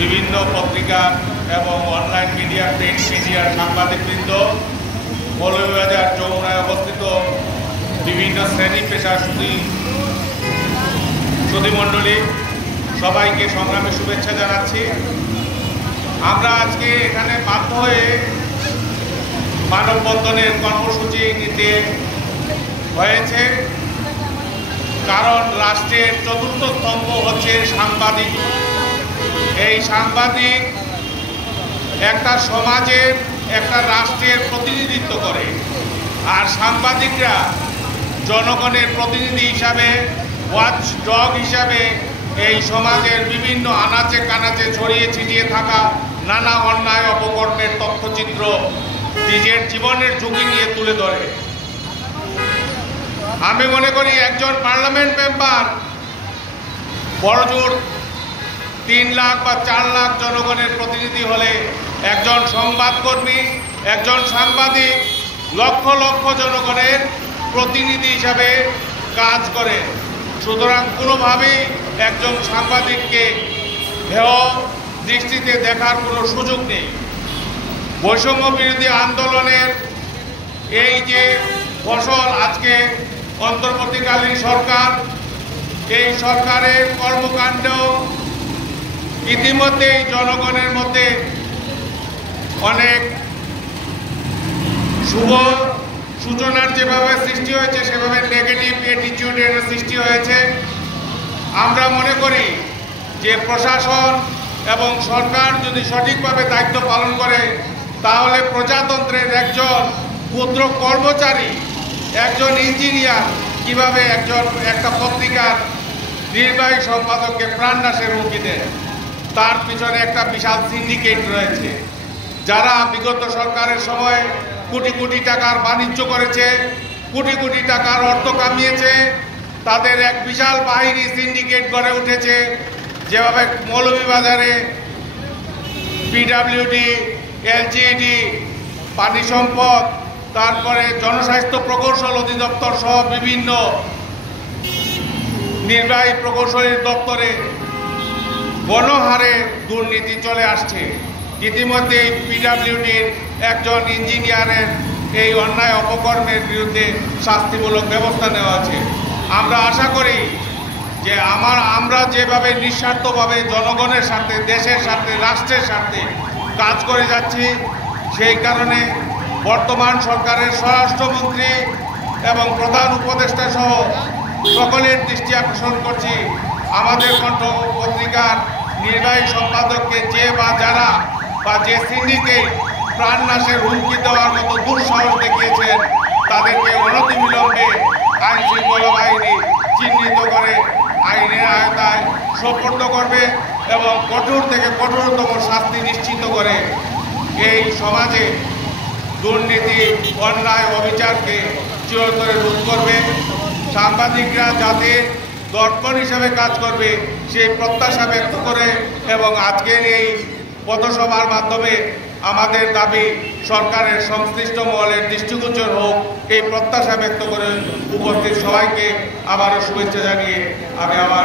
বিভিন্ন পত্রিকা এবং অনলাইন মিডিয়া, প্রিন্ট মিডিয়ার সাংবাদিকবৃন্দ, মৌলভীবাজার যমুনায় অবস্থিত বিভিন্ন শ্রেণী পেশার সুধীমণ্ডলী, সবাইকে সংগ্রামী শুভেচ্ছা জানাচ্ছি। আমরা আজকে এখানে বাধ্য হয়ে মানববন্ধনের কর্মসূচি নিতে হয়েছে, কারণ রাষ্ট্রের চতুর্থ স্তম্ভ হচ্ছে সাংবাদিক। এই সাংবাদিক একটা সমাজের, একটা রাষ্ট্রের প্রতিনিধিত্ব করে, আর সাংবাদিকরা জনগণের প্রতিনিধি হিসাবে, ওয়াচ ডগ হিসাবে এই সমাজের বিভিন্ন আনাচে কানাচে ছড়িয়ে ছিটিয়ে থাকা নানা অন্যায় অপকর্মের তথ্যচিত্র নিজের জীবনের ঝুঁকি নিয়ে তুলে ধরে। আমি মনে করি একজন পার্লামেন্ট মেম্বার বড়জোর 3 লাখ বা 4 লাখ জনগণের প্রতিনিধি হলে একজন সংবাদকর্মী, একজন সাংবাদিক লক্ষ লক্ষ জনগণের প্রতিনিধি হিসাবে কাজ করে। সুতরাং কোনোভাবেই একজন সাংবাদিককে হেয় দৃষ্টিতে দেখার কোনো সুযোগ নেই। বৈষম্য বিরোধী আন্দোলনের এই যে ফসল আজকে অন্তর্বর্তীকালীন সরকার, এই সরকারের কর্মকাণ্ড ইতিমধ্যেই জনগণের মধ্যে অনেক শুভ সূচনার যেভাবে সৃষ্টি হয়েছে, সেভাবে নেগেটিভ অ্যাটিটিউডের সৃষ্টি হয়েছে। আমরা মনে করি যে প্রশাসন এবং সরকার যদি সঠিকভাবে দায়িত্ব পালন করে, তাহলে প্রজাতন্ত্রের একজন ক্ষুদ্র কর্মচারী, একজন ইঞ্জিনিয়ার কিভাবে একটা পত্রিকার নির্বাহী সম্পাদককে প্রাণনাশের হুমকি দেয়, তার পিছনে একটা বিশাল সিন্ডিকেট রয়েছে, যারা বিগত সরকারের সময় কোটি কোটি টাকার বাণিজ্য করেছে, কোটি কোটি টাকার অর্থ কামিয়েছে। তাদের এক বিশাল বাহিনী সিন্ডিকেট গড়ে উঠেছে। যেভাবে মৌলভীবাজারে পিডব্লিউডি, এলজিইডি, পানি সম্পদ, তারপরে জনস্বাস্থ্য প্রকৌশল অধিদপ্তর সহ বিভিন্ন নির্বাহী প্রকৌশলীর দপ্তরে গণহারে দুর্নীতি চলে আসছে। ইতিমধ্যে পিডব্লিউডির একজন ইঞ্জিনিয়ারের এই অন্যায় অপকর্মের বিরুদ্ধে শাস্তিমূলক ব্যবস্থা নেওয়া আছে। আমরা আশা করি যে আমরা যেভাবে নিঃস্বার্থভাবে জনগণের স্বার্থে, দেশের স্বার্থে, রাষ্ট্রের স্বার্থে কাজ করে যাচ্ছি, সেই কারণে বর্তমান সরকারের স্বরাষ্ট্রমন্ত্রী এবং প্রধান উপদেষ্টা সহ সকলের দৃষ্টি আকর্ষণ করছি, আমাদের কণ্ঠ পত্রিকার নির্বাহী সম্পাদককে যে বা যারা বা যে সিন্ডিকেট প্রাণনাশের হুমকি দেওয়ার মতো দুঃসাহস দেখিয়েছেন, তাদেরকে অনতিবিলম্বে আইন শৃঙ্খলা বাহিনী চিহ্নিত করে আইনের আওতায় সোপর্দ করবে এবং কঠোর থেকে কঠোরতম শাস্তি নিশ্চিত করে এই সমাজে দুর্নীতি, অন্যায়, অবিচারকে চিরতরে রোধ করবে। সাংবাদিকরা যাতে দর্পণ হিসেবে কাজ করবে সেই প্রত্যাশা ব্যক্ত করে এবং আজকের এই পথসভার মাধ্যমে আমাদের দাবি সরকারের সংশ্লিষ্ট মহলের দৃষ্টিগোচর হোক, এই প্রত্যাশা ব্যক্ত করে উপস্থিত সবাইকে আবারও শুভেচ্ছা জানিয়ে আমি আমার